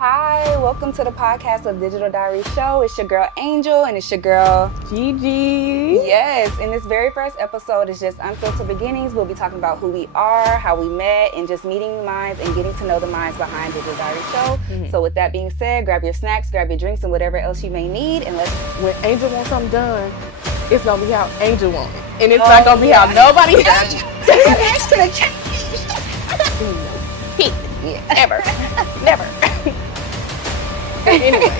Hi, welcome to the podcast of Digital Diary Show. It's your girl Angel and it's your girl Gigi. Yes, in this very first episode is just Unfiltered Beginnings. We'll be talking about who we are, how we met, and just meeting the minds and getting to know the minds behind Digital Diary Show. So with that being said, grab your snacks, grab your drinks, and whatever else you may need. And let's... When Angel wants something done, it's going to be how Angel wants it. And it's not going to be how nobody else. Next to the check. Ever. Never. Anyways.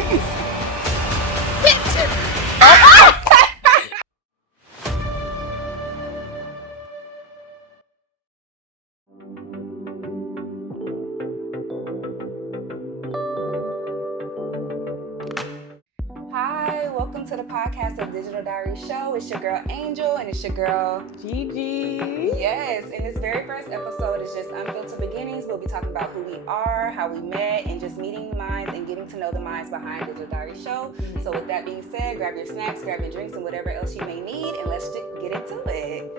Hi, welcome to the podcast of Digital Diary Show. It's your girl Angel and it's your girl Gigi. Yes, in this very first episode is just Unfiltered Beginnings. We'll be talking about who we are, how we met, and just meeting minds and getting to know the minds behind Digital Diary Show. So with that being said, grab your snacks, grab your drinks, and whatever else you may need, and let's get into it.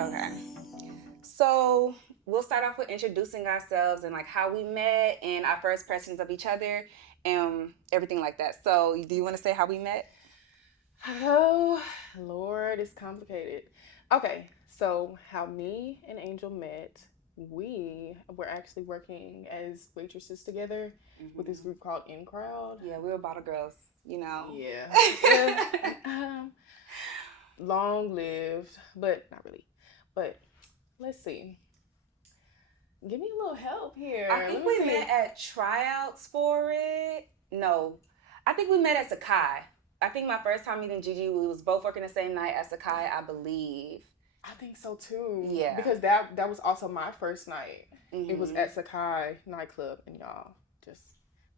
Okay. So we'll start off with introducing ourselves and like how we met and our first impressions of each other and everything like that. So do you want to say how we met? Oh, Lord, it's complicated. Okay, so how me and Angel met, we were actually working as waitresses together with this group called In Crowd. Yeah, we were bottle girls, you know. Yeah. Long lived, but not really. But let's see. Give me a little help here. I think we met at tryouts for it. No, I think we met at Sakai. I think my first time meeting Gigi, we was both working the same night at Sakai, I believe. I think so too. Yeah. Because that was also my first night. Mm-hmm. It was at Sakai nightclub, and y'all just,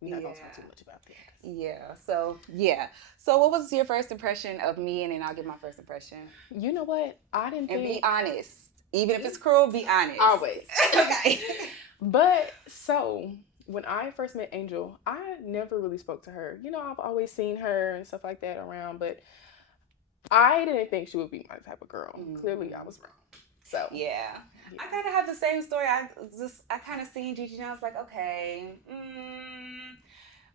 we're not going to talk too much about that. Yeah. So what was your first impression of me? And then I'll give my first impression. You know what? I didn't think... And be honest. Even if it's cruel, be honest. Always. Okay. But, so, when I first met Angel, I never really spoke to her. You know, I've always seen her and stuff like that around, but I didn't think she would be my type of girl. Clearly, I was wrong. So. Yeah. I kind of have the same story. I kind of seen Gigi and I was like, okay.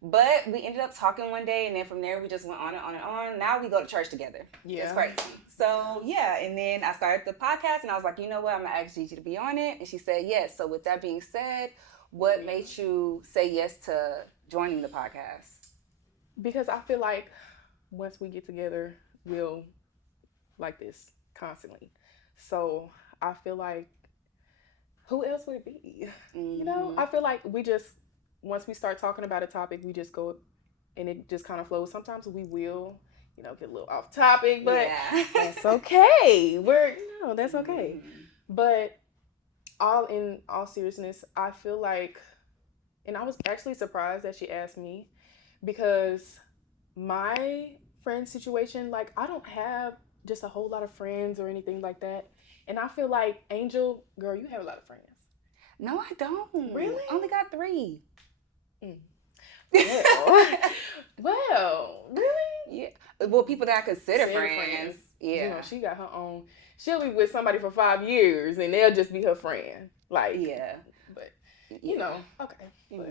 But we ended up talking one day, and then from there we just went on and on and on. Now we go to church together. Yeah. It's crazy. So, yeah. And then I started the podcast, and I was like, you know what? I'm going to ask Gigi to be on it. And she said yes. So, with that being said, what made you say yes to joining the podcast? Because I feel like once we get together, we'll like this constantly. So, I feel like, who else would it be? You know? I feel like we just... Once we start talking about a topic, we just go and it just kind of flows. Sometimes we will, get a little off topic, but that's okay. That's okay. But in all seriousness, I feel like, and I was actually surprised that she asked me because my friend situation, like I don't have just a whole lot of friends or anything like that. And I feel like, Angel, girl, you have a lot of friends. No, I don't. Really? I only got 3. Well, really? Yeah. Well, people that I consider friends. Yeah. She got her own. She'll be with somebody for 5 years, and they'll just be her friend. Like, But okay. But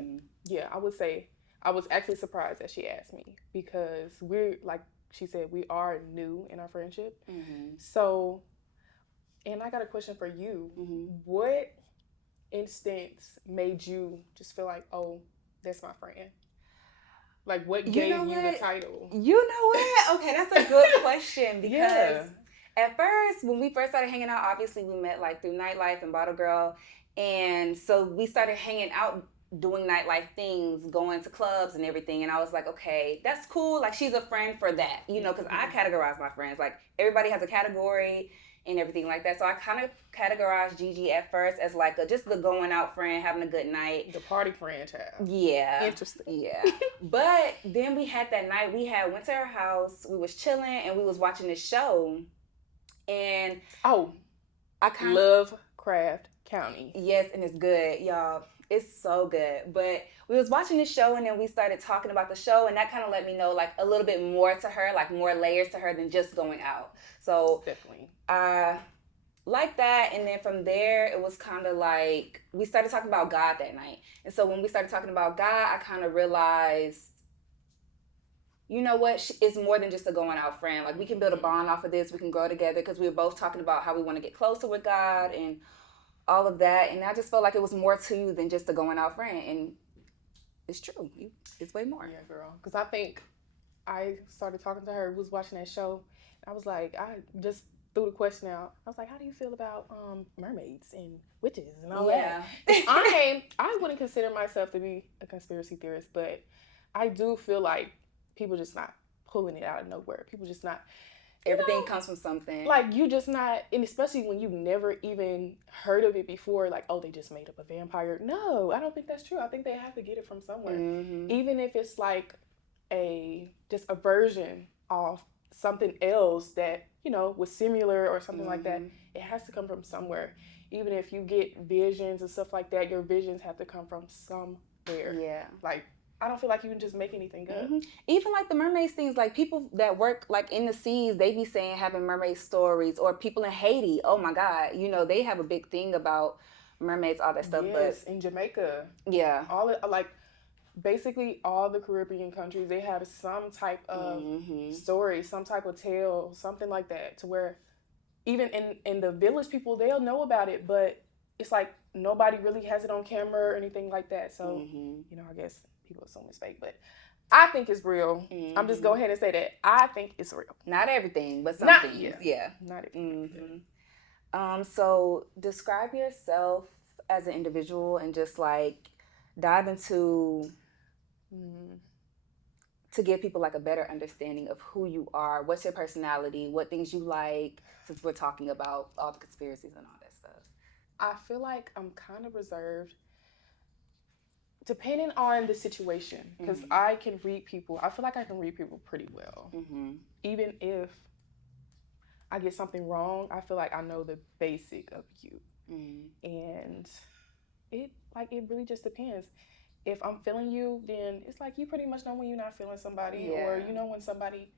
yeah, I would say I was actually surprised that she asked me because we're like she said we are new in our friendship. So, and I got a question for you. What instance made you just feel like, oh, that's my friend? Like, what gave you the title? You know what? Okay, that's a good question because at first, when we first started hanging out, obviously we met like through nightlife and Bottle Girl, and so we started hanging out, doing nightlife things, going to clubs and everything, and I was like, okay, that's cool. Like, she's a friend for that, because I categorize my friends. Like, everybody has a category and everything like that. So I kind of categorized Gigi at first as like just the going out friend, having a good night. The party friend, child. Yeah. Interesting. Yeah. But then we had that night, went to her house, we was chilling, and we was watching this show. And I kind of Lovecraft County. Yes, and it's good, y'all. It's so good. But we was watching this show, and then we started talking about the show, and that kind of let me know like a little bit more to her, like more layers to her than just going out. So definitely. like that. And then from there, it was kind of like we started talking about God that night. And so when we started talking about God, I kind of realized, you know what, it's more than just a going out friend. Like, we can build a bond off of this. We can grow together, because we were both talking about how we want to get closer with God and all of that. And I just felt like it was more to you than just a going out friend. And it's true. It's way more. Yeah, girl. Because I think I started talking to her, was watching that show. I was like, I just threw the question out. I was like, how do you feel about mermaids and witches and all that? I wouldn't consider myself to be a conspiracy theorist, but I do feel like people just not pulling it out of nowhere. People just not. Everything comes from something. Like, you just not, and especially when you've never even heard of it before, like, oh, they just made up a vampire. No, I don't think that's true. I think they have to get it from somewhere. Mm-hmm. Even if it's like just a version of something else that, you know, was similar or something like that, it has to come from somewhere. Even if you get visions and stuff like that, your visions have to come from somewhere. Yeah. Like, I don't feel like you can just make anything up. Mm-hmm. Even like the mermaids things, like people that work like in the seas, they be saying having mermaid stories, or people in Haiti. Oh my God, you know, they have a big thing about mermaids, all that stuff. Yes, but in Jamaica, yeah, all it, like basically all the Caribbean countries, they have some type of story, some type of tale, something like that, to where even in the village people, they'll know about it, but it's like nobody really has it on camera or anything like that. So you know, I guess people assume it's fake, but I think it's real. I'm just go ahead and say that I think it's real. Not everything, but some things. Yeah. Not everything. So describe yourself as an individual and just like dive into to give people like a better understanding of who you are. What's your personality? What things you like? Since we're talking about all the conspiracies and all that stuff. I feel like I'm kind of reserved, depending on the situation, because I can read people. I feel like I can read people pretty well. Even if I get something wrong, I feel like I know the basic of you. And it really just depends. If I'm feeling you, then it's like you pretty much know when you're not feeling somebody, or you know when somebody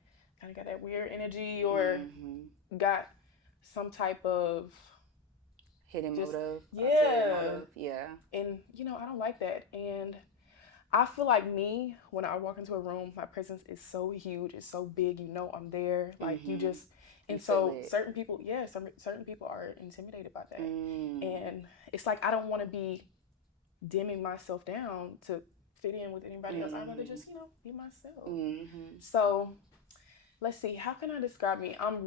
kind of got that weird energy, or got some type of hidden motive. Yeah. And, you know, I don't like that. And I feel like me, when I walk into a room, my presence is so huge. It's so big. You know I'm there. Like, you just... And so certain people, certain people are intimidated by that. And it's like, I don't want to be dimming myself down to fit in with anybody else. I'd rather just, you know, be myself. So, let's see. How can I describe me? I am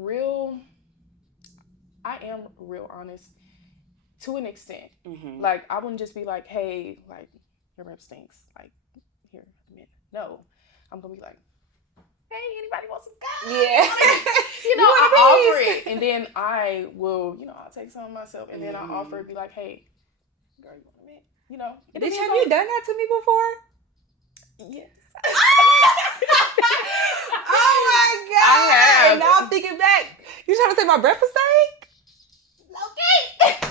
real honest. To an extent. Like, I wouldn't just be like, hey, like, your rep stinks. Like, here, a minute. No. I'm going to be like, hey, anybody want some guys? Yeah. You know, I offer it. And then I will, you know, I'll take some myself. And then I'll offer it, be like, hey, girl, you want a minute? You know. Have you done that to me before? Yes. Oh, my God. I have. And now I'm thinking back. You trying to say my breath was stank? Okay.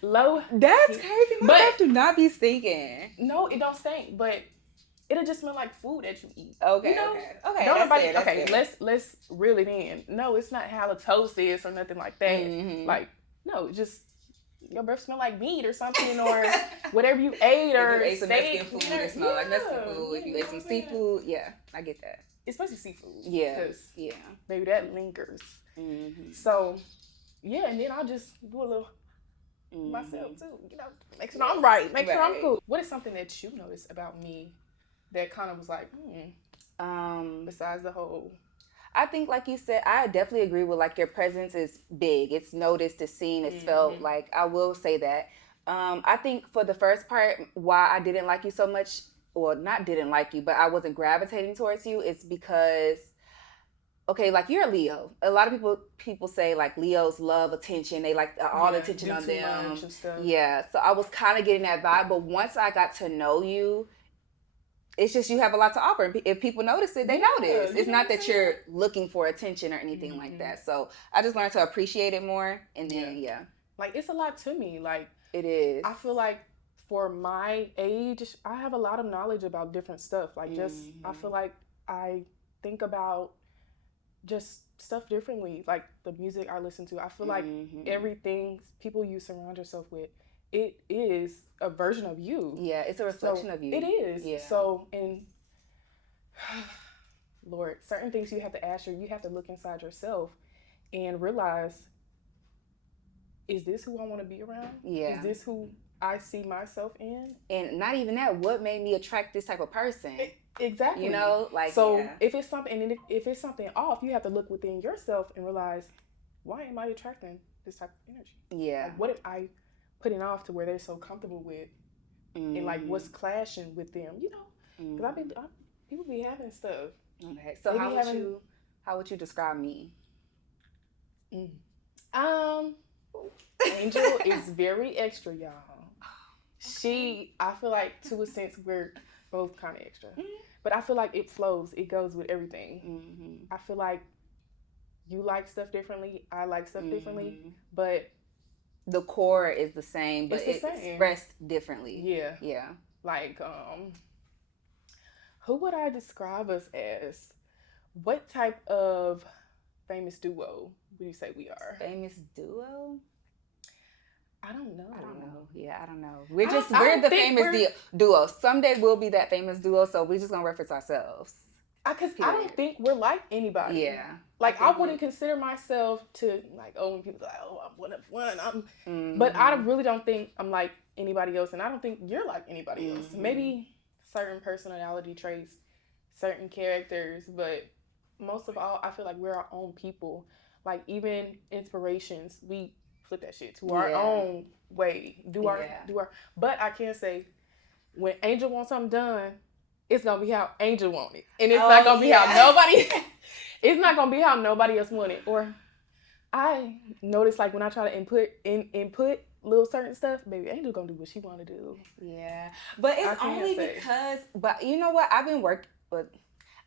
Low. That's crazy. My breath do not be stinking. No, it don't stink, but it'll just smell like food that you eat. Okay, you know? Okay. That's fair. Let's reel it in. No, it's not halitosis or nothing like that. Like, no, just your breath smell like meat or something, or whatever you ate, or if you ate some steak, Mexican food, it smell like Mexican food. If you ate some seafood, I get that. Especially seafood. Yeah. Maybe that lingers. So, and then I'll just do a little myself too, you know, make sure I'm right, make sure I'm cool. What is something that you noticed about me that kind of was like, besides the whole... I think, like you said, I definitely agree with, like, your presence is big. It's noticed, it's seen, it's felt. Like, I will say that. I think for the first part, why I didn't like you so much, or not didn't like you, but I wasn't gravitating towards you, it's because... Okay, like, you're a Leo. A lot of people say, like, Leos love attention. They like all the attention on them. Yeah, so I was kind of getting that vibe. But once I got to know you, it's just you have a lot to offer. If people notice it, they notice. It's not that you're looking for attention or anything like that. So I just learned to appreciate it more. And then, Like, it's a lot to me. Like, it is. I feel like for my age, I have a lot of knowledge about different stuff. Like, just, I feel like I think about just stuff differently. Like the music I listen to, I feel like everything people you surround yourself with, it is a version of you. Yeah, it's a reflection of you. It is. Yeah. So, and Lord, certain things you have to ask you have to look inside yourself and realize, is this who I want to be around? Yeah. Is this who I see myself in? And not even that, what made me attract this type of person? Exactly. You know, like, so if it's something, and if it's something off, you have to look within yourself and realize, why am I attracting this type of energy? Yeah. Like, what am I putting off to where they're so comfortable with, and like what's clashing with them? You know, because people be having stuff. Okay. So how would you describe me? Angel is very extra, y'all. I feel like to a sense we're both kind of extra, but I feel like it flows. It goes with everything. I feel like you like stuff differently. I like stuff differently, but the core is the same, but it's expressed differently. Yeah. Yeah. Like, who would I describe us as? What type of famous duo would you say we are? Famous duo? I don't know. Yeah, I don't know. We're the famous duo. Someday we'll be that famous duo, so we're just gonna reference ourselves. Because I don't think we're like anybody. Yeah. Like, I wouldn't consider myself to, like, when people are like, I'm one of one. But I really don't think I'm like anybody else, and I don't think you're like anybody else. Maybe certain personality traits, certain characters, but most of all, I feel like we're our own people. Like, even inspirations, we flip that shit to our own way. Do our. But I can say, when Angel wants something done, it's gonna be how Angel want it, and it's not gonna be how nobody. It's not gonna be how nobody else want it. Or I notice, like, when I try to input little certain stuff, baby, Angel gonna do what she want to do. Yeah, but it's only because. But you know what? I've been but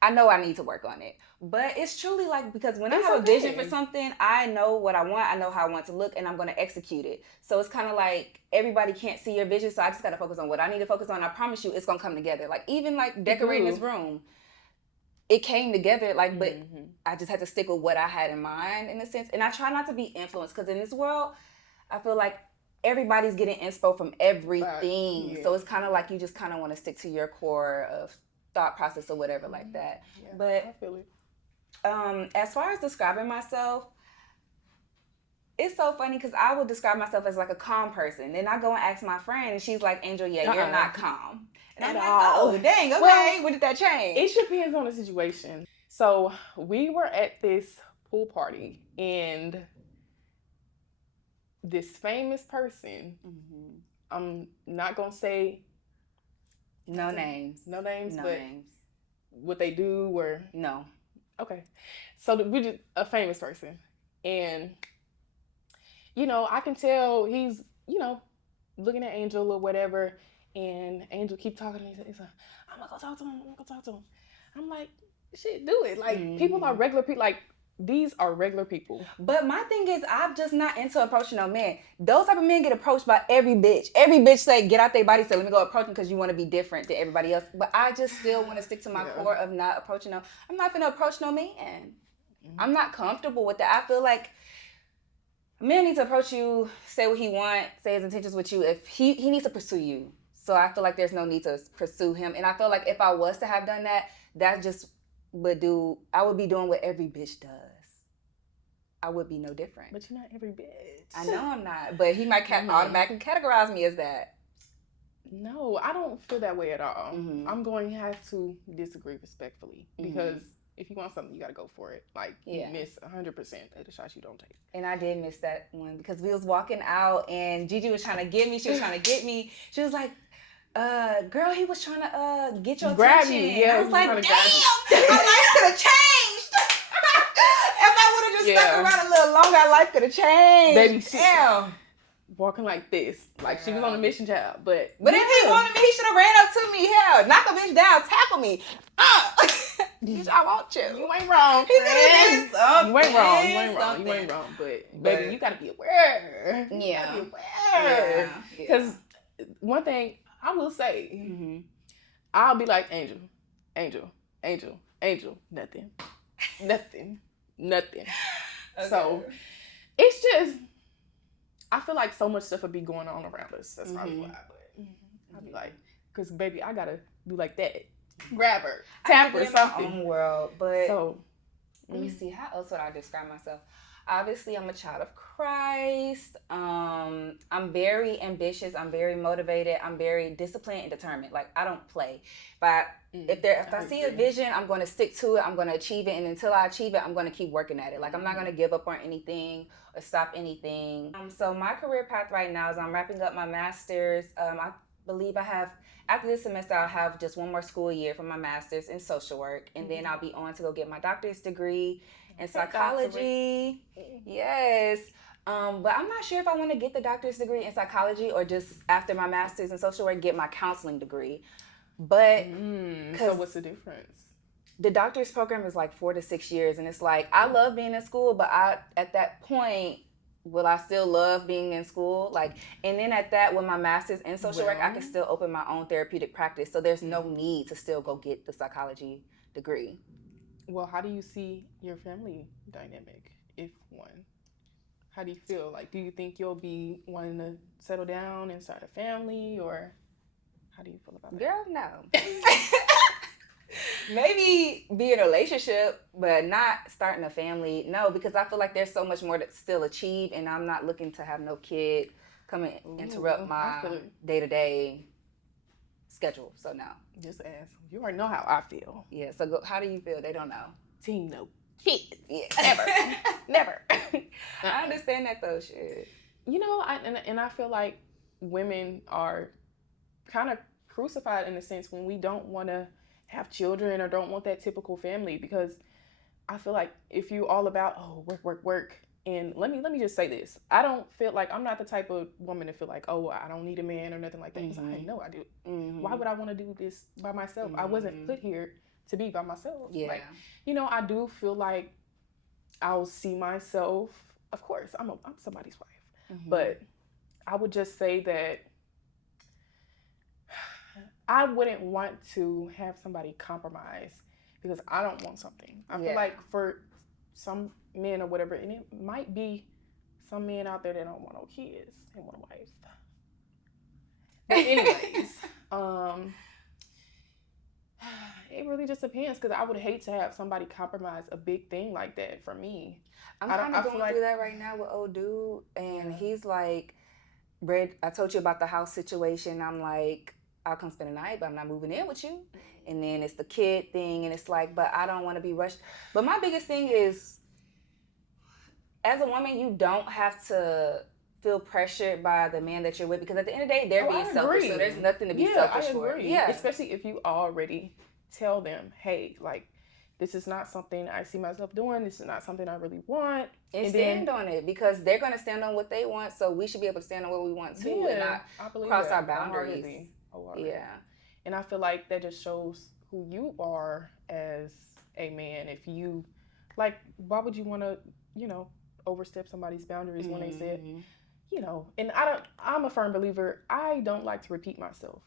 I know I need to work on it. But it's truly like, because when I have a vision for something, I know what I want, I know how I want to look, and I'm going to execute it. So it's kind of like everybody can't see your vision, so I just got to focus on what I need to focus on. I promise you it's going to come together. Like, even like decorating this room, it came together, like, but I just had to stick with what I had in mind, in a sense. And I try not to be influenced, because in this world, I feel like everybody's getting inspo from everything. So it's kind of like you just kind of want to stick to your core of thought process or whatever like that. Yeah, but I feel it. As far as describing myself, it's so funny because I would describe myself as like a calm person. Then I go and ask my friend, and she's like, Angel, you're not calm. And I'm like, oh, dang, okay, well, when did that change? It depends on the situation. So we were at this pool party, and this famous person, I'm not going to say no names, but what they do or no. Okay, so we're just a famous person, and you know, I can tell he's, you know, looking at Angel or whatever, and Angel keep talking to me. He's like, I'm gonna go talk to him. I'm like, shit, do it. Like, people are regular people. Like, these are regular people. But my thing is, I'm just not into approaching no man. Those type of men get approached by every bitch. Every bitch say, get out their body, say, let me go approach them because you want to be different than everybody else. But I just still want to stick to my core of not approaching no. I'm not going to approach no man. I'm not comfortable with that. I feel like a man needs to approach you, say what he wants, say his intentions with you. If he needs to pursue you. So I feel like there's no need to pursue him. And I feel like if I was to have done that, that just I would be doing what every bitch does. I would be no different. But you're not every bitch. I know I'm not. But he might automatically categorize me as that. No, I don't feel that way at all. I'm going to have to disagree respectfully. Because if you want something, you got to go for it. Like, you miss 100% of the shots you don't take. And I did miss that one because we was walking out and Gigi was trying to get me. She was trying to get me. She was like, girl, he was trying to get your grab attention. You. Yeah, I was like, damn, my life could have changed. If I would have just stuck around a little longer, our life could have changed. Baby, damn. Walking like this. Like, she was on a mission, child. But if he wanted me, he should have ran up to me. Hell, knock a bitch down, tackle me. Bitch, I want you. You ain't wrong. He did You ain't wrong. But baby, you gotta be aware. Yeah. You gotta be aware. Because one thing I will say, I'll be like, Angel, nothing. nothing. Okay. So it's just, I feel like so much stuff would be going on around us. That's probably why. But I'd be like, because baby, I gotta do like that. Grab her, tap her, something. In my own world, but so let me see. How else would I describe myself? Obviously, I'm a child of Christ. I'm very ambitious. I'm very motivated. I'm very disciplined and determined. Like, I don't play. But if I see a vision, I'm going to stick to it. I'm going to achieve it. And until I achieve it, I'm going to keep working at it. Like, I'm not going to give up on anything or stop anything. So my career path right now is I'm wrapping up my master's. I believe I have, after this semester, I'll have just one more school year for my master's in social work. And then I'll be on to go get my doctorate degree in psychology. Yes. But I'm not sure if I want to get the doctorate degree in psychology or just after my master's in social work, get my counseling degree. But so what's the difference? The doctor's program is like 4 to 6 years. And it's like, I love being in school, but at that point, will I still love being in school? Like, and then at that, with my master's in social work, I can still open my own therapeutic practice. So there's no need to still go get the psychology degree. Well, how do you see your family dynamic, if one? How do you feel? Like, do you think you'll be wanting to settle down and start a family, or how do you feel about that? Girl, no. Maybe be in a relationship, but not starting a family. No, because I feel like there's so much more to still achieve, and I'm not looking to have no kid come and interrupt my day-to-day schedule. So no. Just ask. You already know how I feel. Yeah. So how do you feel? They don't know. Team no kids. Yeah. Never. I understand that though. Shit. You know, I feel like women are kind of crucified in a sense when we don't want to have children or don't want that typical family, because I feel like if you all about work, and let me just say this, I don't feel like, I'm not the type of woman to feel like, oh, I don't need a man or nothing like that, because I know I do. Why would I want to do this by myself? I wasn't put here to be by myself. Yeah. Like, you know, I do feel like I'll see myself, of course, I'm somebody's wife, but I would just say that I wouldn't want to have somebody compromise because I don't want something. I feel like for some men or whatever, and it might be some men out there that don't want no kids and want a wife. But anyways, it really just depends, because I would hate to have somebody compromise a big thing like that for me. I'm kind of going through that right now with old dude, and he's like, Brad, I told you about the house situation. I'm like, I'll come spend the night, but I'm not moving in with you. And then it's the kid thing, and it's like, but I don't want to be rushed. But my biggest thing is, as a woman, you don't have to feel pressured by the man that you're with, because at the end of the day, they're being selfish, so there's nothing to be selfish for. Yeah, especially if you already tell them, hey, like, this is not something I see myself doing. This is not something I really want. And stand on it, because they're going to stand on what they want, so we should be able to stand on what we want too, and not cross our boundaries. Yeah. And I feel like that just shows who you are as a man. If you, like, why would you want to, you know, overstep somebody's boundaries when they said, you know, and I'm a firm believer, I don't like to repeat myself.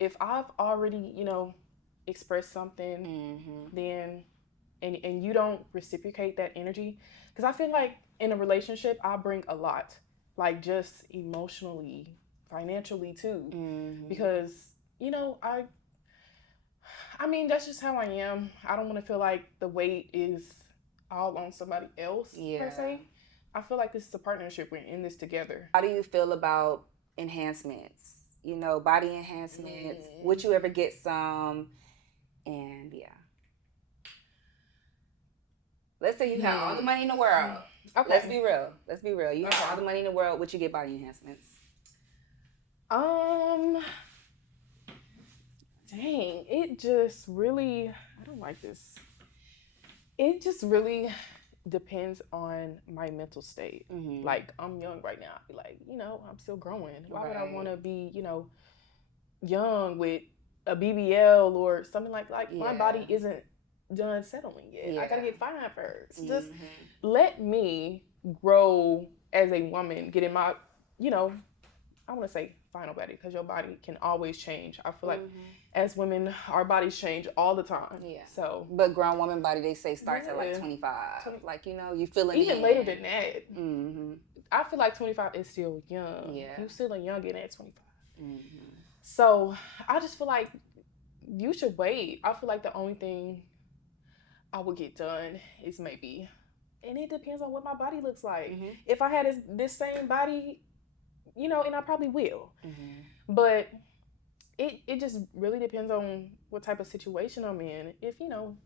If I've already, you know, expressed something, then, and you don't reciprocate that energy, because I feel like in a relationship, I bring a lot, like just emotionally, financially too, because, you know, I mean, that's just how I am. I don't want to feel like the weight is all on somebody else, per se. I feel like this is a partnership. We're in this together. How do you feel about enhancements? You know, body enhancements. Would you ever get some? And let's say you have all the money in the world. Okay. Let's be real. You have all the money in the world. Would you get body enhancements? Dang, it just really, I don't like this. It just really depends on my mental state. Like, I'm young right now. I'd be like, you know, I'm still growing. Why would I want to be, you know, young with a BBL or something like my body isn't done settling yet. I gotta get fine first. Just let me grow as a woman, get in my, you know, I want to say final body, because your body can always change. I feel like as women, our bodies change all the time. Yeah. So, but grown woman body, they say starts at like 25. Like, you know, you feeling even in. later than that. I feel like 25 is still young. Yeah. You still a youngin at 25. So I just feel like you should wait. I feel like the only thing I would get done is maybe, and it depends on what my body looks like. If I had this same body, you know, and I probably will. But it just really depends on what type of situation I'm in. If, you know,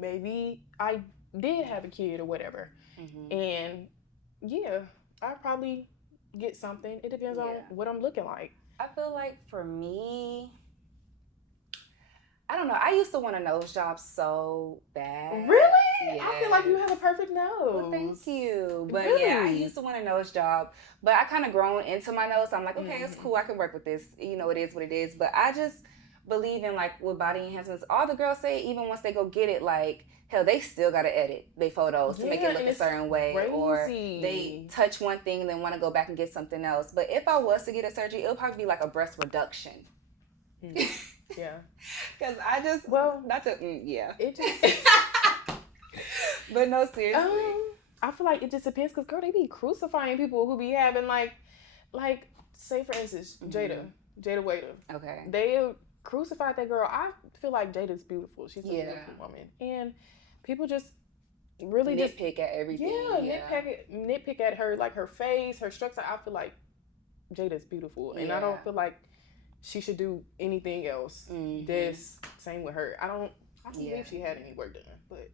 maybe I did have a kid or whatever. And yeah, I'll probably get something. It depends on what I'm looking like. I feel like for me, I don't know. I used to want a nose job so bad. Really? Yes. I feel like you have a perfect nose. Well, thank you. But really? yeah, I used to want a nose job. But I kind of grown into my nose. So I'm like, okay, it's cool. I can work with this. You know, it is what it is. But I just believe in, like, with body enhancements. All the girls say, even once they go get it, like, hell, they still got to edit their photos to make it look a certain way. Crazy. Or they touch one thing and then want to go back and get something else. But if I was to get a surgery, it'll probably be like a breast reduction. Yeah. Because I just, not to, It just, but no, seriously. I feel like it just depends, because, girl, they be crucifying people who be having, like, say, for instance, Jada Waiter. Okay. They crucified that girl. I feel like Jada's beautiful. She's a beautiful woman. And people just really nitpick at everything. Nitpick at her, like, her face, her structure. I feel like Jada's beautiful. And I don't feel like she should do anything else. This same with her. I don't believe she had any work done, but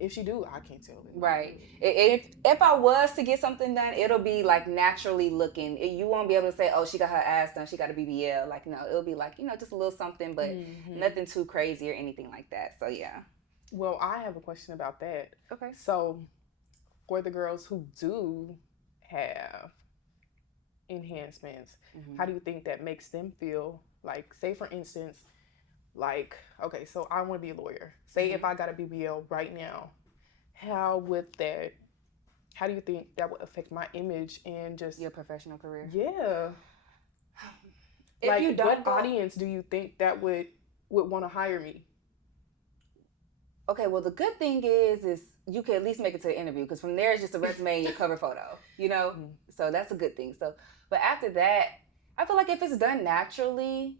if she do, I can't tell it. Right. If I was to get something done, it'll be like naturally looking. You won't be able to say, oh, she got her ass done, she got a BBL. Like, no, it'll be like, you know, just a little something, but nothing too crazy or anything like that. So yeah. Well, I have a question about that. Okay. So for the girls who do have enhancements, how do you think that makes them feel? Like, say for instance, like, okay, so I want to be a lawyer. Say if I got a BBL right now, how do you think that would affect my image and just your professional career? Yeah. If like, you don't what audience do you think that would want to hire me? Okay, well, the good thing is you can at least make it to the interview, because from there it's just a resume and your cover photo, you know? So that's a good thing. So, but after that, I feel like if it's done naturally,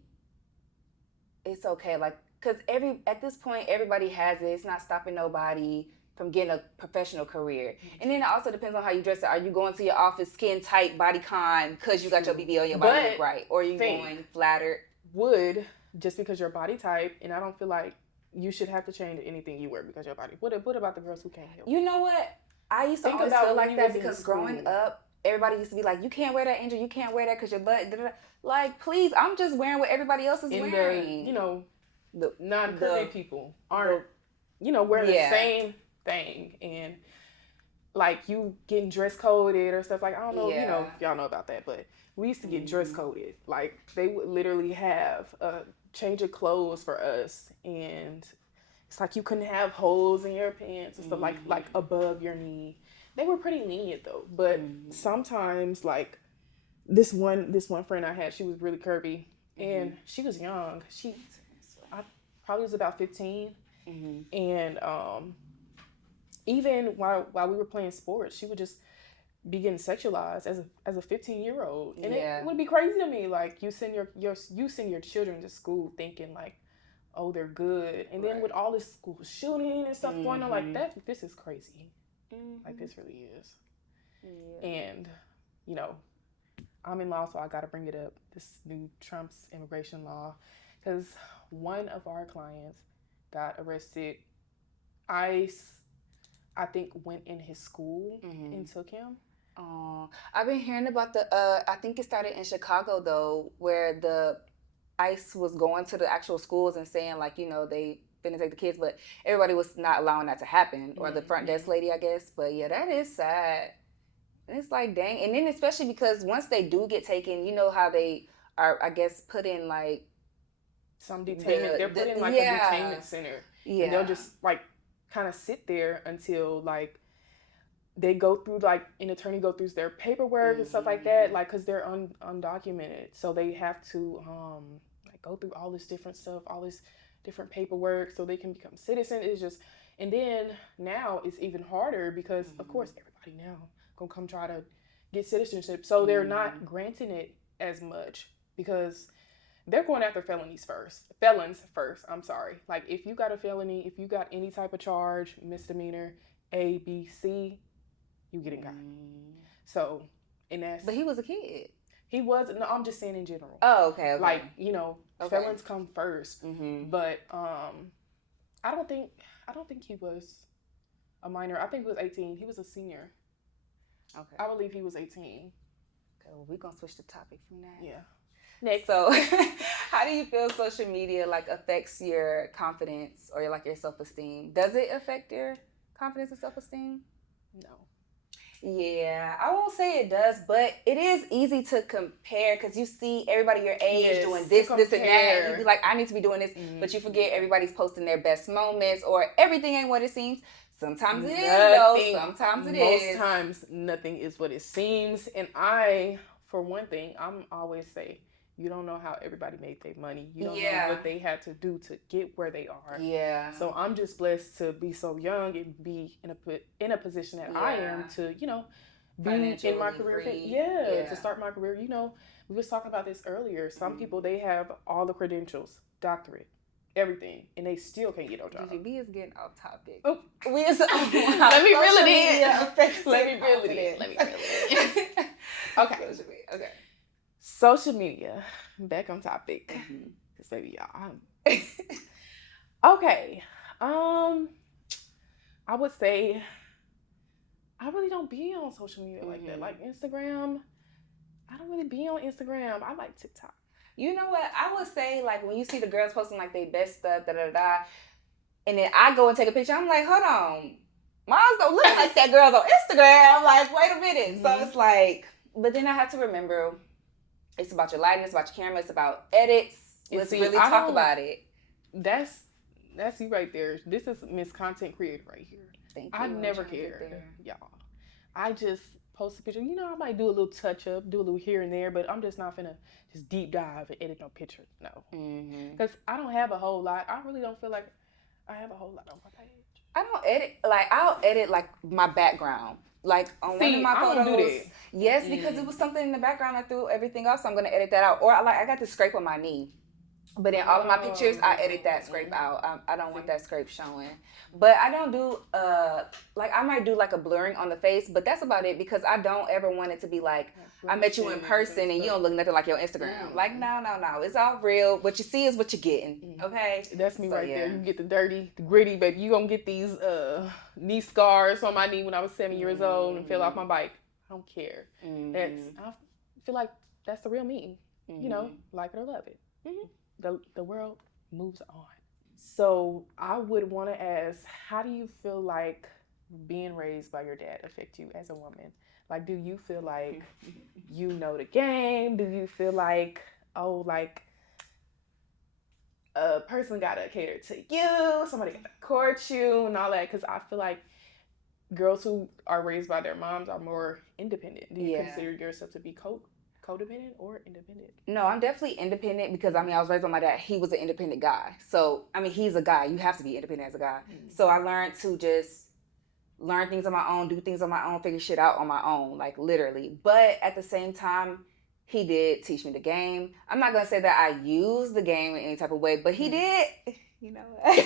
it's okay. Like, because at this point, everybody has it. It's not stopping nobody from getting a professional career. And then it also depends on how you dress it. Are you going to your office skin tight, body con, because you got your BBL and your body look right? Or are you going flattered? Just because your body type, and I don't feel like you should have to change anything you wear because your body. What about the girls who can't help? You know what? I used to always feel like that, because growing up, everybody used to be like, you can't wear that, Angel. You can't wear that because your butt. Da, da, da. Like, please, I'm just wearing what everybody else is wearing. You know, the non-curvy people aren't, wearing the same thing. And, like, you getting dress coded or stuff. Like, I don't know, if y'all know about that. But we used to get dress coded. Like, they would literally have a change of clothes for us. And it's like you couldn't have holes in your pants and stuff like above your knee. They were pretty lenient though, but sometimes, like, this one friend I had, she was really curvy, and she was young. I probably was about 15, and even while we were playing sports, she would just be getting sexualized as a 15-year-old, and it would be crazy to me. Like, you send your children to school thinking like, oh, they're good, and then with all this school shooting and stuff going on, like, this is crazy. Like, this really is. Yeah. And, I'm in law, so I got to bring it up. This new Trump's immigration law. Because one of our clients got arrested. ICE, I think, went in his school and took him. I've been hearing about I think it started in Chicago, though, where the ICE was going to the actual schools and saying, like, they finna take the kids, but everybody was not allowing that to happen, or the front desk lady, I guess. But yeah, that is sad. And it's like, dang. And then especially because once they do get taken, you know how they are, I guess, put in like some detainment. They're put in like a detainment center. Yeah. And they'll just like kind of sit there until like they go through, like, an attorney go through their paperwork and stuff like that, like, because they're undocumented. So they have to, like, go through all this different stuff, all this different paperwork so they can become citizen. It's just, and then now it's even harder because, of course, everybody now gonna come try to get citizenship. So they're not granting it as much because they're going after felons first. I'm sorry. Like, if you got a felony, if you got any type of charge, misdemeanor, A, B, C, you getting got. So, and that's. But he was a kid. He was. No, I'm just saying in general. Oh, okay. Like, you know, felons come first. But I don't think he was a minor. I think he was 18. He was a senior. Okay. I believe he was 18. Okay, well, we're gonna switch the topic from that. Yeah. Next. So, how do you feel social media like affects your confidence or your self-esteem? Does it affect your confidence and self-esteem? No. Yeah, I won't say it does, but it is easy to compare because you see everybody your age doing this, and that, and you be like, I need to be doing this, but you forget everybody's posting their best moments or everything ain't what it seems. Sometimes it is, though. Sometimes it is. Most times, nothing is what it seems. And for one thing, I'm always say, you don't know how everybody made their money. You don't know what they had to do to get where they are. Yeah. So I'm just blessed to be so young and be in a position that I am to, you know, be in my career. To start my career. You know, we was talking about this earlier. Some people, they have all the credentials, doctorate, everything, and they still can't get no job. GGB is getting off topic. Oh. We just let me reel it in. Let me reel it in. Okay. Social media. Back on topic. Because baby, y'all. Okay. I would say I really don't be on social media like that. Like Instagram, I don't really be on Instagram. I like TikTok. You know what? I would say, like, when you see the girls posting, like, their best stuff, and then I go and take a picture, I'm like, hold on. Mine don't look like that girl's on Instagram. I'm like, wait a minute. So it's like, but then I have to remember, it's about your lighting, it's about your camera, it's about edits. Let's really talk about it. That's you right there. This is Miss Content Creator right here. Thank you. I never cared, y'all. I just post a picture. You know, I might do a little touch up, do a little here and there, but I'm just not finna just deep dive and edit no picture. No. Because I don't have a whole lot. I really don't feel like I have a whole lot on my page. I don't edit. Like, I'll edit, like, my background. Like, on one of my photos. I don't do that. Yes, because it was something in the background. I threw everything off, so I'm going to edit that out. Or, I got the scrape on my knee. But in all of my pictures, I edit that scrape out. I don't want that scrape showing. But I don't do, I might do, like, a blurring on the face. But that's about it because I don't ever want it to be like, I met you in person and you don't look nothing like your Instagram. Like, no. It's all real. What you see is what you're getting. Okay? That's me right there. You get the dirty, the gritty, baby. You gonna get these knee scars on my knee when I was 7 years old and fell off my bike. I don't care. I feel like that's the real me. You know, like it or love it. The world moves on. So I would want to ask, how do you feel like being raised by your dad affect you as a woman? Like, do you feel like you know the game? Do you feel like, a person got to cater to you, somebody got to court you and all that? Because I feel like girls who are raised by their moms are more independent. Do you consider yourself to be codependent or independent? No, I'm definitely independent because, I was raised by my dad. He was an independent guy. So, he's a guy. You have to be independent as a guy. So I learned to just learn things on my own, do things on my own, figure shit out on my own, like literally. But at the same time, he did teach me the game. I'm not going to say that I use the game in any type of way, but he did. You know what?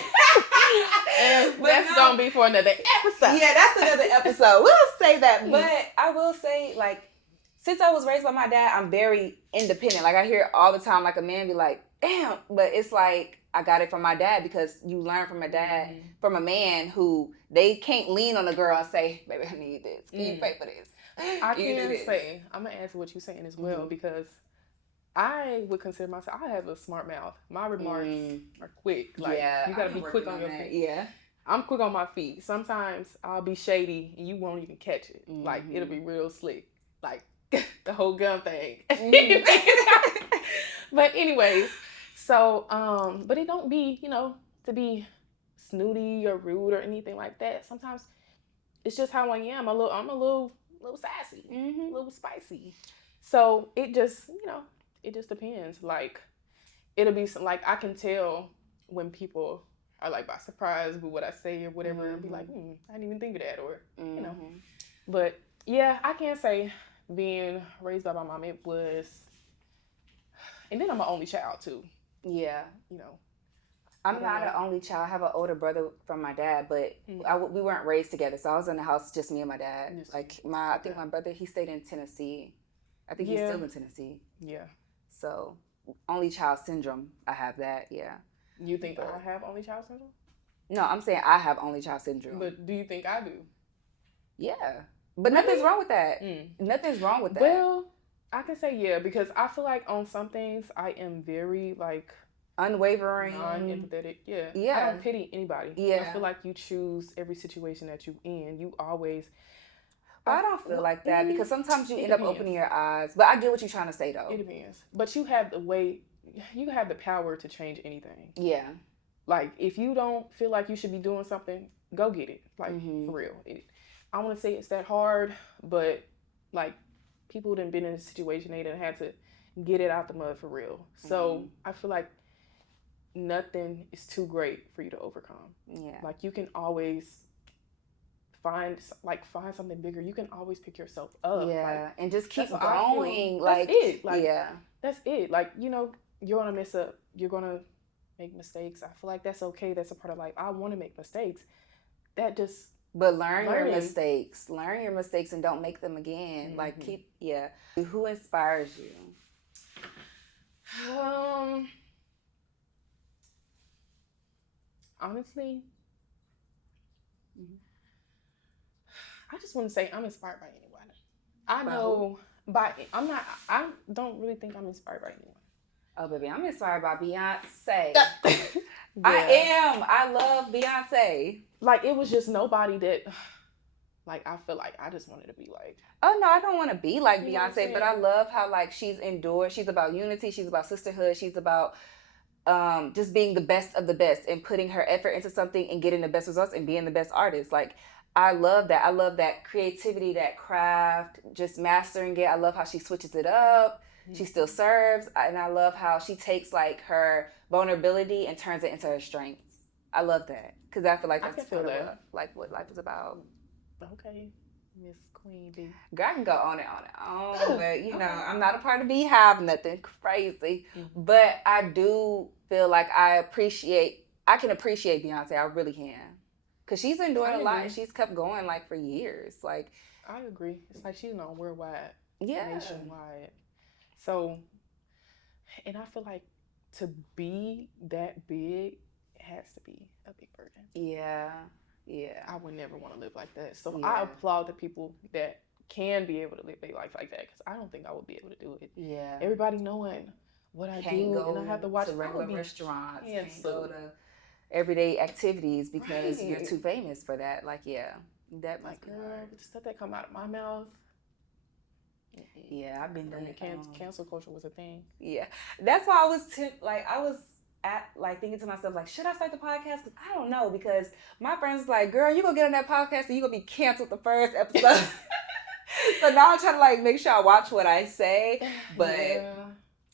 That's going to be for another episode. Yeah, that's another episode. We'll say that. But I will say, like, since I was raised by my dad, I'm very independent. Like, I hear all the time, like, a man be like, damn. But it's like, I got it from my dad because you learn from a dad, from a man who they can't lean on a girl and say, baby, I need this. Can you pay for this? I can say, I'm going to answer what you're saying as well because I would consider myself, I have a smart mouth. My remarks are quick. Like, you got to be quick on your feet. Yeah. I'm quick on my feet. Sometimes I'll be shady and you won't even catch it. Like, it'll be real slick. Like, the whole gun thing. But anyways, so, but it don't be, to be snooty or rude or anything like that. Sometimes it's just how I am. I'm a little sassy, a little spicy. So it just, it just depends. Like, it'll be some, like, I can tell when people are like by surprise with what I say or whatever, and be like, I didn't even think of that, or But yeah, I can't say being raised by my mom, it was, and then I'm an only child too. Yeah. I'm not an only child. I have an older brother from my dad, but we weren't raised together. So I was in the house, just me and my dad. Yes. Like I think my brother, he stayed in Tennessee. I think he's still in Tennessee. Yeah. So only child syndrome, I have that. Yeah. You think I have only child syndrome? No, I'm saying I have only child syndrome. But do you think I do? Yeah. But nothing's wrong with that. Nothing's wrong with that. Well, I can say yeah, because I feel like on some things I am very like unwavering, non-empathetic. Yeah. I don't pity anybody. Yeah. I feel like you choose every situation that you in. You always. I don't feel like that, because sometimes you end up opening your eyes. But I get what you're trying to say, though. It depends. But you have the power to change anything. Yeah. Like, if you don't feel like you should be doing something, go get it. Like, for real. I want to say it's that hard, but like, people done been in a situation they done had to get it out the mud for real. So I feel like nothing is too great for you to overcome. Yeah. Like, you can always find something bigger. You can always pick yourself up. Yeah. Like, and just keep going. Like, that's it. Like, yeah. That's it. Like, you're gonna mess up. You're gonna make mistakes. I feel like that's okay. That's a part of life. I want to make mistakes. But learn your mistakes. Learn your mistakes and don't make them again. Like, Who inspires you? Honestly, I just want to say I'm inspired by anyone. I don't really think I'm inspired by anyone. Oh, baby, I'm inspired by Beyonce. I am. I love Beyonce. Like, it was just nobody that, like, I feel like I just wanted to be like. Oh, no, I don't want to be like Beyonce, but I love how, like, she's endured. She's about unity. She's about sisterhood. She's about just being the best of the best and putting her effort into something and getting the best results and being the best artist. Like, I love that. I love that creativity, that craft, just mastering it. I love how she switches it up. She still serves. And I love how she takes, like, her vulnerability and turns it into her strengths. I love that. Because I feel like that's part of what life is about. Okay, Miss Queen B. Girl, I can go on and on and on. But, I'm not a part of Beehive, nothing crazy. But I do feel like I can appreciate Beyonce. I really can. Because she's enduring a lot and she's kept going, like, for years. Like, I agree. It's like she's on worldwide, nationwide. So, and I feel like to be that big, it has to be a big burden. Yeah. I would never want to live like that. So I applaud the people that can be able to live their life like that, because I don't think I would be able to do it. Yeah. Everybody knowing what I do, and I have to watch regular restaurants. Can't go to everyday activities because you're too famous for that. Like, that might be hard. The stuff that come out of my mouth. Yeah, I've been done. Cancel culture was a thing. Yeah, that's why I was thinking to myself, like, should I start the podcast? Because I don't know, because my friends was like, girl, you gonna get on that podcast and you gonna be canceled the first episode. So now I'm trying to, like, make sure I watch what I say, but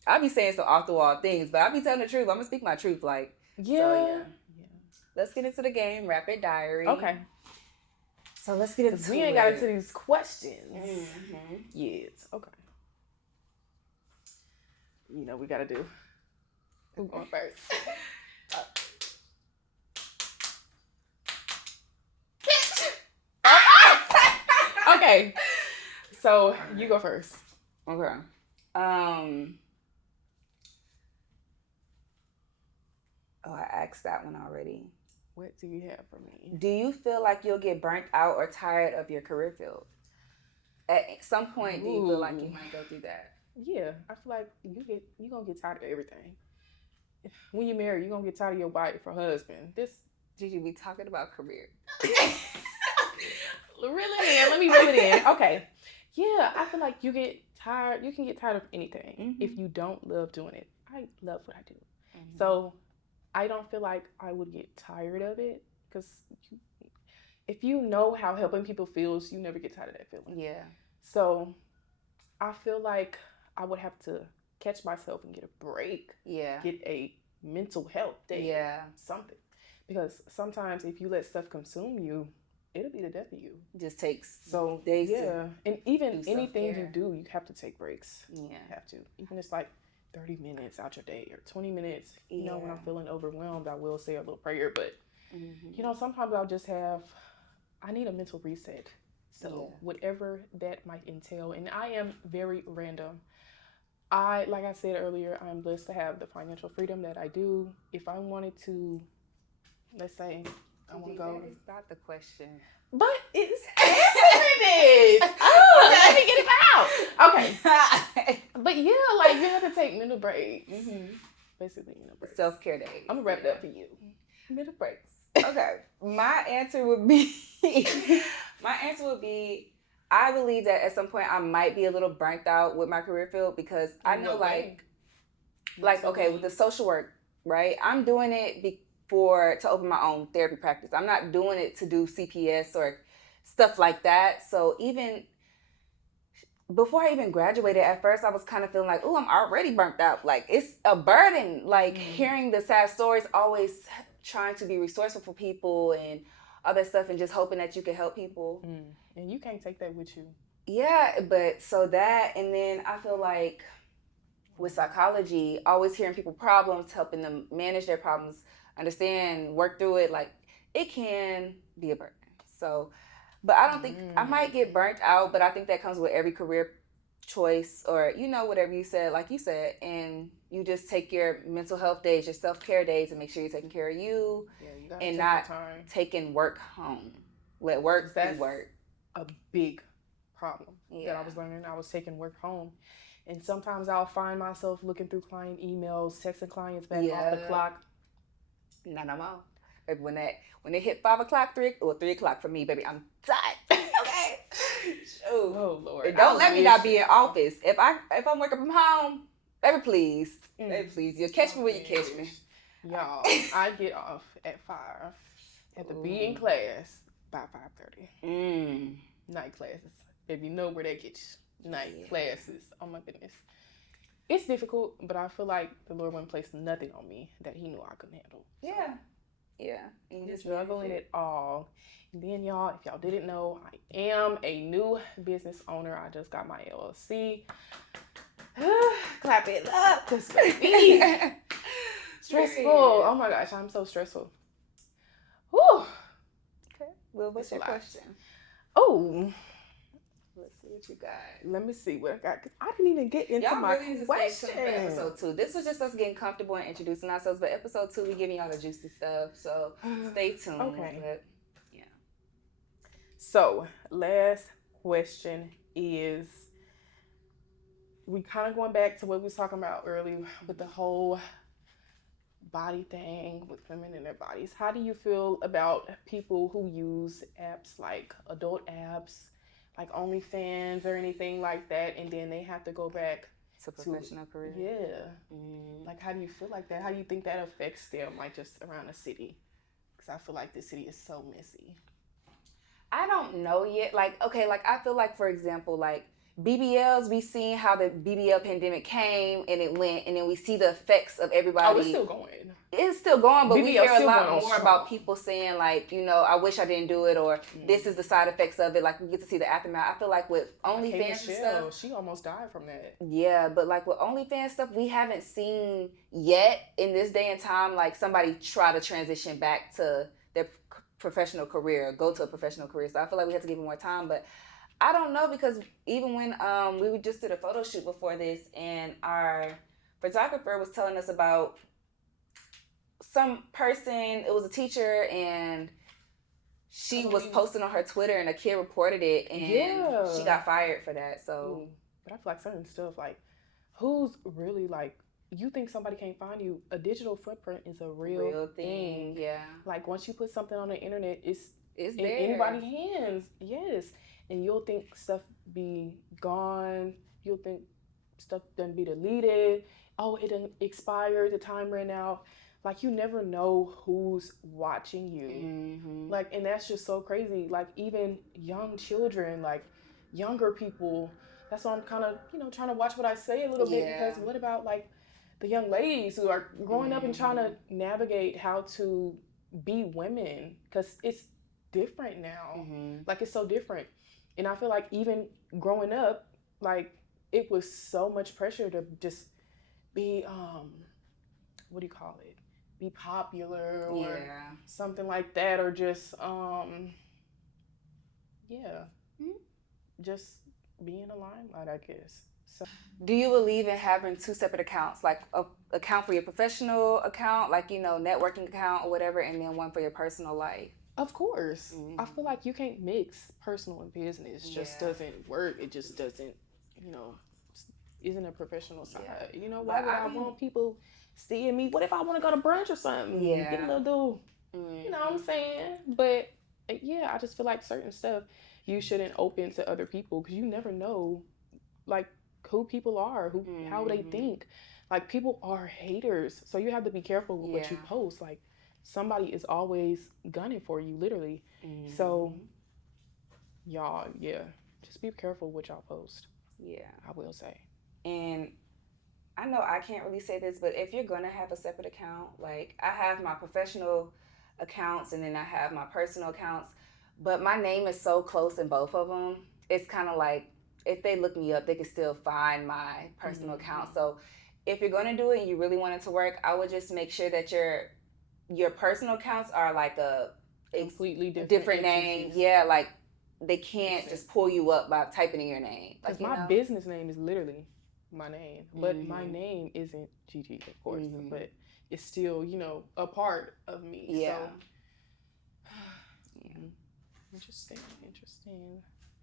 I be saying some off the wall things, but I be telling the truth. I'm gonna speak my truth, like. So, let's get into the game, Rapid Diary. Okay. So let's get into it. We ain't got into these questions yet. Okay. We gotta do. Who's going first? Okay. So you go first. Okay. I asked that one already. What do you have for me? Do you feel like you'll get burnt out or tired of your career field? At some point, do you feel like you might go through that? Yeah, I feel like you're gonna get tired of everything. When you're married, you're gonna get tired of your wife or husband. Did you be talking about career? Let me reel it in. Okay. Yeah, I feel like you can get tired of anything if you don't love doing it. I love what I do. So I don't feel like I would get tired of it, because if you know how helping people feels, you never get tired of that feeling. Yeah. So I feel like I would have to catch myself and get a break. Yeah. Get a mental health day. Yeah. Something. Because sometimes if you let stuff consume you, it'll be the death of you. It just takes days. Yeah. And even anything self-care. you do, you have to take breaks. Yeah. You have to. Even it's like 30 minutes out your day or 20 minutes. You know, when I'm feeling overwhelmed, I will say a little prayer. But, you know, sometimes I'll just I need a mental reset. So whatever that might entail. And I am very random. Like I said earlier, I'm blessed to have the financial freedom that I do. If I wanted to, let's say, I want to go. That is not the question. But it's answering it. Oh, let me get it out. Okay. But yeah, like you have to take mental breaks. Basically, mental breaks. Self-care days. I'm gonna wrap it up for you. Mental breaks. Okay. My answer would be, I believe that at some point I might be a little burnt out with my career field because I know okay, with the social work, right? I'm doing it to open my own therapy practice. I'm not doing it to do CPS or stuff like that. So even before I even graduated, at first I was kind of feeling like, oh, I'm already burnt out. Like it's a burden, like hearing the sad stories, always trying to be resourceful for people and all that stuff and just hoping that you can help people. And you can't take that with you. Yeah, but so that, and then I feel like with psychology, always hearing people problems, helping them manage their problems, understand, work through it, like it can be a burden. So, but I don't think, I might get burnt out, but I think that comes with every career choice or, you know, whatever you said, like you said, and you just take your mental health days, your self-care days, and make sure you're taking care of you, and not taking work home. Let work be work. A big problem that I was learning. I was taking work home. And sometimes I'll find myself looking through client emails, texting clients back off the clock. Not no more. Baby, when it hit 5 o'clock, 3 o'clock for me, baby, I'm done. Okay. Oh Lord. And don't let me not be in office. If I'm working from home, baby, please. Baby, please. You catch me when you catch me. Y'all, I get off at 5. Have to be in class by 5:30. Night classes. If you know where that gets you. Night classes. Oh my goodness. It's difficult, but I feel like the Lord wouldn't place nothing on me that He knew I couldn't handle. So, yeah. And you just struggling it all. And then y'all, if y'all didn't know, I am a new business owner. I just got my LLC. Clap it up, cause baby, stressful. Oh my gosh, I'm so stressful. Whew. Okay. Well, what's your question? Oh. Let's see what you got. Let me see what I got. Cause I didn't even get into my question. Episode 2. This was just us getting comfortable and introducing ourselves. But episode 2, we giving y'all the juicy stuff. So stay tuned. Okay. But, so last question is, we kind of going back to what we was talking about earlier with the whole body thing with women and their bodies. How do you feel about people who use apps like adult apps, like OnlyFans or anything like that, and then they have to go back to professional career? Yeah. Like, how do you feel like that? How do you think that affects them, like, just around the city? Because I feel like the city is so messy. I don't know yet. Like, okay, like, I feel like, for example, like, BBLs, we seen how the BBL pandemic came and it went, and then we see the effects of everybody. Oh, it's still going. It's still going, but BBL we hear a lot more strong about people saying, like, you know, I wish I didn't do it, or this is the side effects of it. Like, we get to see the aftermath. I feel like with OnlyFans and stuff, she almost died from that. Yeah, but like with OnlyFans stuff, we haven't seen yet in this day and time, like somebody try to transition back to their professional career, go to a professional career. So I feel like we have to give it more time, but I don't know, because even when we just did a photo shoot before this, and our photographer was telling us about some person, it was a teacher, and she was posting on her Twitter, and a kid reported it, and she got fired for that. So, but I feel like certain stuff, like, who's really, like, you think somebody can't find you? A digital footprint is a real thing. Yeah. Like, once you put something on the internet, it's in there. anybody's hands. Yes. And you'll think stuff be gone. You'll think stuff done be deleted. Oh, it done expired. The time ran out. like, you never know who's watching you. Mm-hmm. Like, and that's just so crazy. Like, even young children, like, younger people, that's why I'm kind of, trying to watch what I say a little bit, because what about, like, the young ladies who are growing up and trying to navigate how to be women? Because it's different now. Like, it's so different. And I feel like even growing up, like, it was so much pressure to just be, what do you call it? Be popular or something like that, or just just be in the limelight, I guess. So, do you believe in having two separate accounts, like a account for your professional account, like networking account or whatever, and then one for your personal life? Of course. I feel like you can't mix personal and business. It just doesn't work. It just doesn't, isn't a professional side. Why would I want people seeing me? What if I want to go to brunch or something? Get a little you know what I'm saying? But yeah, I just feel like certain stuff you shouldn't open to other people, because you never know, like, who people are, how they think. Like, people are haters, so you have to be careful with what you post. Like, somebody is always gunning for you, literally. So, y'all, just be careful what y'all post. Yeah, I will say. And I know I can't really say this, but if you're gonna have a separate account, like, I have my professional accounts and then I have my personal accounts, but my name is so close in both of them. It's kind of like, if they look me up, they can still find my personal account. So if you're going to do it and you really want it to work, I would just make sure that your personal accounts are like a completely different name. Yeah, like, they can't just pull you up by typing in your name. Because my business name is literally my name, but my name isn't Gigi, of course, but it's still, a part of me. Yeah. So, Interesting.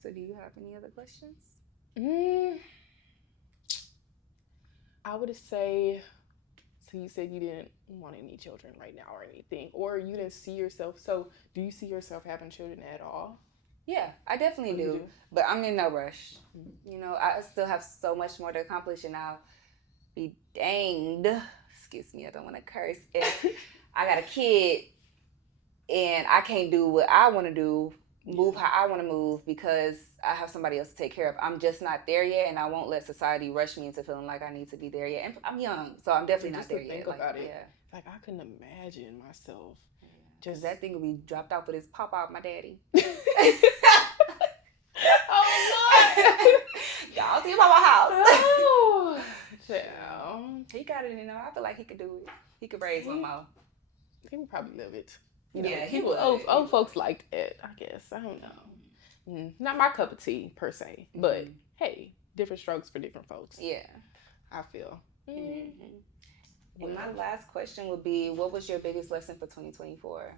So do you have any other questions? I would say, so you said you didn't want any children right now or anything, or you didn't see yourself. So do you see yourself having children at all? Yeah, I definitely do. But I'm in no rush. I still have so much more to accomplish, and I'll be danged. Excuse me, I don't want to curse. If I got a kid and I can't do what I want to do, move how I want to move, because I have somebody else to take care of. I'm just not there yet, and I won't let society rush me into feeling like I need to be there yet. And I'm young, so I'm definitely not there yet. Think about it. Like, I couldn't imagine myself. Just that thing would be dropped off with his pop out, my daddy. Oh, Lord. Y'all see him at my house. Oh, child. He got it, I feel like he could do it. He could raise one more. He would probably love it. He would. Old folks like it, I guess. I don't know. Not my cup of tea, per se. But, hey, different strokes for different folks. Yeah. I feel. And my last question would be, what was your biggest lesson for 2024?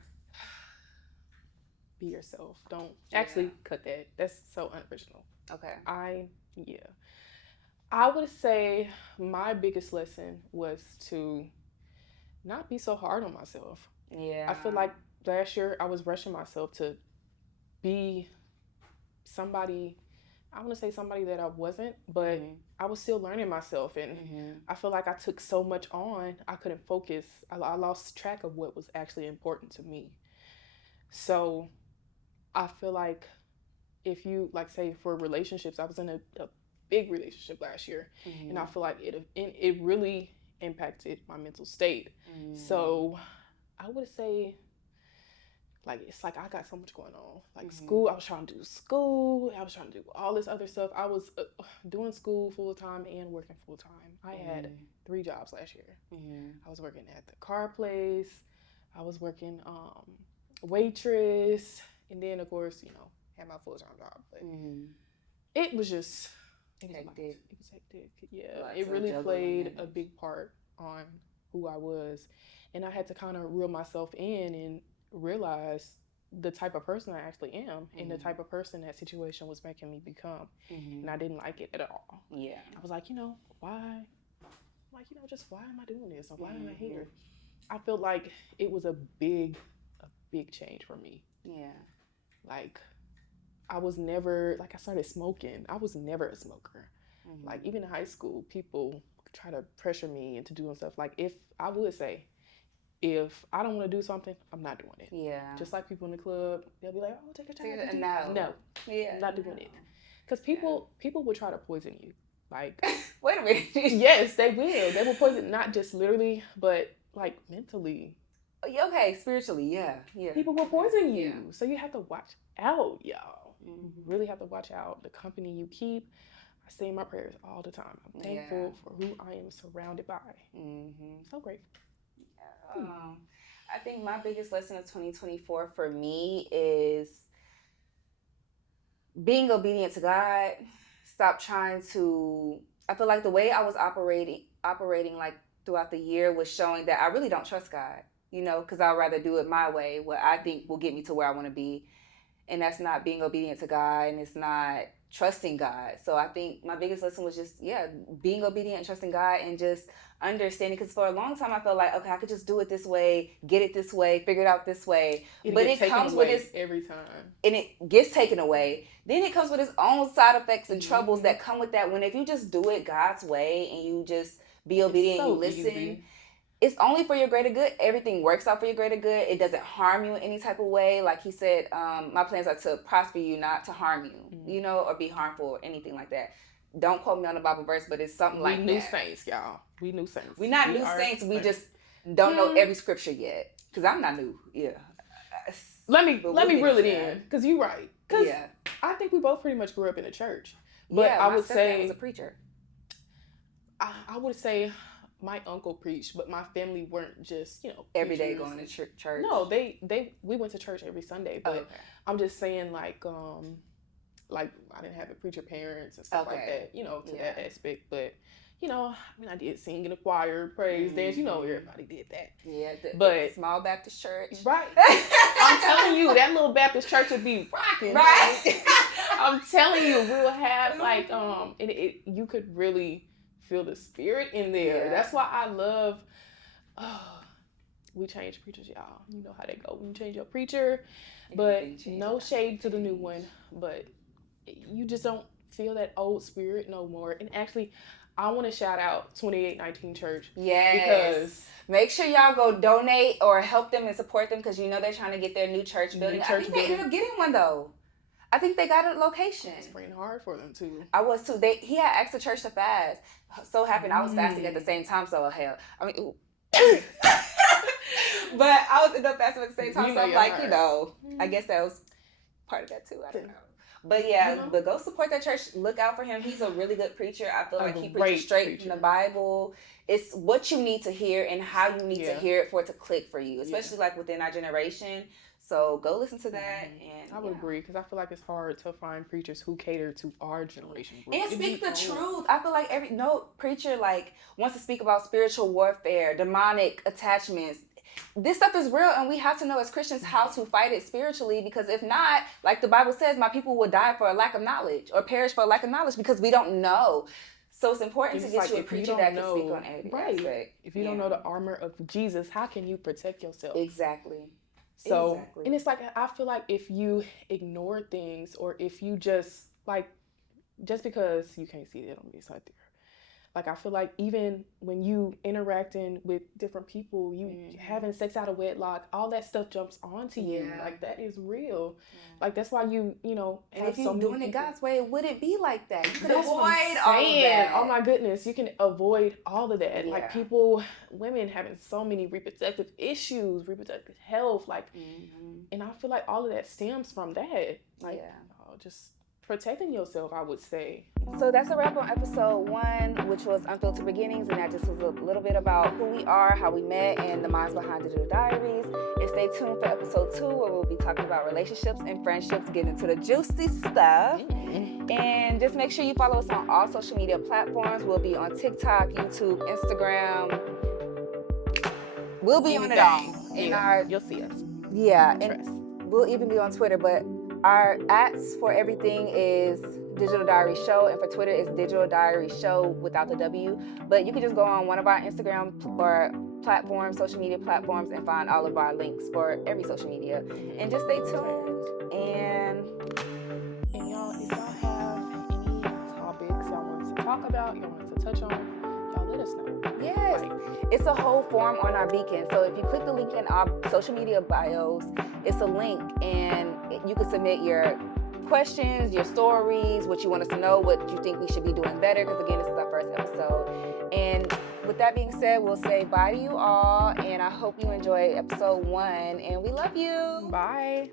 Be yourself. Don't actually cut that. That's so unoriginal. Okay. I would say my biggest lesson was to not be so hard on myself. Yeah. I feel like last year I was rushing myself to be somebody, I want to say somebody that I wasn't, but I was still learning myself, and I feel like I took so much on, I couldn't focus. I lost track of what was actually important to me. So I feel like if you, like, say for relationships, I was in a big relationship last year, and I feel like it really impacted my mental state. So I would say, like, it's like I got so much going on. Like, school, I was trying to do school. I was trying to do all this other stuff. I was doing school full-time and working full-time. I had 3 jobs last year. I was working at the car place. I was working waitress. And then, of course, had my full-time job. But it was just... It was hectic. Yeah, it really played a big part on who I was. And I had to kind of reel myself in and realize the type of person I actually am and the type of person that situation was making me become. And I didn't like it at all. Yeah. I was like, why? Just why am I doing this? Or why am I here? I felt like it was a big change for me. Yeah. Like, I was never, like, I started smoking. I was never a smoker. Like, even in high school, people try to pressure me into doing stuff. Like, if if I don't want to do something, I'm not doing it. Yeah. Just like people in the club, they'll be like, "Oh, take a time." No. Yeah. I'm not doing it. Because people will try to poison you. Like, wait a minute. Yes, they will. They will poison, not just literally, but like mentally. Okay, spiritually, yeah. People will poison you. So you have to watch out, y'all. You really have to watch out the company you keep. I say my prayers all the time. I'm thankful for who I am surrounded by. So grateful. I think my biggest lesson of 2024 for me is being obedient to God. Stop trying to. I feel like the way I was operating like throughout the year was showing that I really don't trust God. Because I'd rather do it my way, what I think will get me to where I want to be. And that's not being obedient to God, and it's not trusting God. So I think my biggest lesson was just, being obedient and trusting God, and just understanding. Because for a long time, I felt like, okay, I could just do it this way, get it this way, figure it out this way. But it comes with its every time, and it gets taken away. Then it comes with its own side effects and troubles that come with that. When if you just do it God's way and you just be obedient, and you listen. Easy. It's only for your greater good. Everything works out for your greater good. It doesn't harm you in any type of way. Like he said, my plans are to prosper you, not to harm you, or be harmful or anything like that. Don't quote me on the Bible verse, but it's something like that. We new saints, y'all. We new saints. We're not new saints. We just don't know every scripture yet. Because I'm not new. Yeah. Let me reel it in. Because you're right. Because I think we both pretty much grew up in the church. But I would say... was a preacher. I would say... my uncle preached, but my family weren't just, every day going to church. No, we went to church every Sunday, but I'm just saying like I didn't have a preacher parents and stuff like that, to that aspect. But, I did sing in the choir, praise, dance, everybody did that. Yeah, but small Baptist church. Right. I'm telling you, that little Baptist church would be rocking. Right. I'm telling you, we'll have like, you could really feel the spirit in there. That's why I love we change preachers, y'all. You know how they go when you change your preacher. But no shade to the new one, but you just don't feel that old spirit no more. And actually, I want to shout out 2819 Church. Yes. Because make sure y'all go donate or help them and support them, because they're trying to get their new church building. I think they ended up getting one though. I think they got a location. It's praying hard for them too. I was too. He had asked the church to fast. So happened I was fasting at the same time. So hell, I mean, but I was end up fasting at the same time. So I'm like, I guess that was part of that too. I don't know. But but go support that church. Look out for him. He's a really good preacher. I feel like he preaches straight from the Bible. It's what you need to hear and how you need to hear it for it to click for you, especially like within our generation. So go listen to that. And I would agree, because I feel like it's hard to find preachers who cater to our generation group. And speak the truth. I feel like no preacher wants to speak about spiritual warfare, demonic attachments. This stuff is real, and we have to know as Christians how to fight it spiritually, because if not, like the Bible says, my people will die for a lack of knowledge or perish for a lack of knowledge, because we don't know. So it's important to get you a preacher that can speak on every aspect. If you don't know the armor of Jesus, how can you protect yourself? Exactly. So, and it's like, I feel like if you ignore things, or if you just because you can't see it on this right there. Like, I feel like even when you interacting with different people, you having sex out of wedlock, all that stuff jumps onto you. Like, that is real. Like, that's why and if you're doing it God's way, it wouldn't be like that. You could avoid all of that. Oh my goodness, you can avoid all of that. Like, women having so many reproductive issues, reproductive health, like, and I feel like all of that stems from that. Like, just protecting yourself, I would say. So that's a wrap on episode 1, which was Unfiltered Beginnings, and that just was a little bit about who we are, how we met, and the minds behind Digital Diaries. And stay tuned for episode 2, where we'll be talking about relationships and friendships, getting into the juicy stuff. And just make sure you follow us on all social media platforms. We'll be on TikTok, YouTube, Instagram. We'll be on it all. You'll see us. Yeah, and we'll even be on Twitter, but our @ for everything is Digital Diary Show, and for Twitter is Digital Diary Show without the W. But you can just go on one of our Instagram or platforms, social media platforms, and find all of our links for every social media. And just stay tuned. And y'all, if y'all have any topics y'all want us to talk about, y'all want us to touch on, y'all let us know. Yes. It's a whole form on our Beacon. So if you click the link in our social media bios, it's a link, and you can submit your questions, your stories, what you want us to know, what you think we should be doing better, because again, this is our first episode. And with that being said, we'll say bye to you all, and I hope you enjoyed episode 1, and we love you. Bye.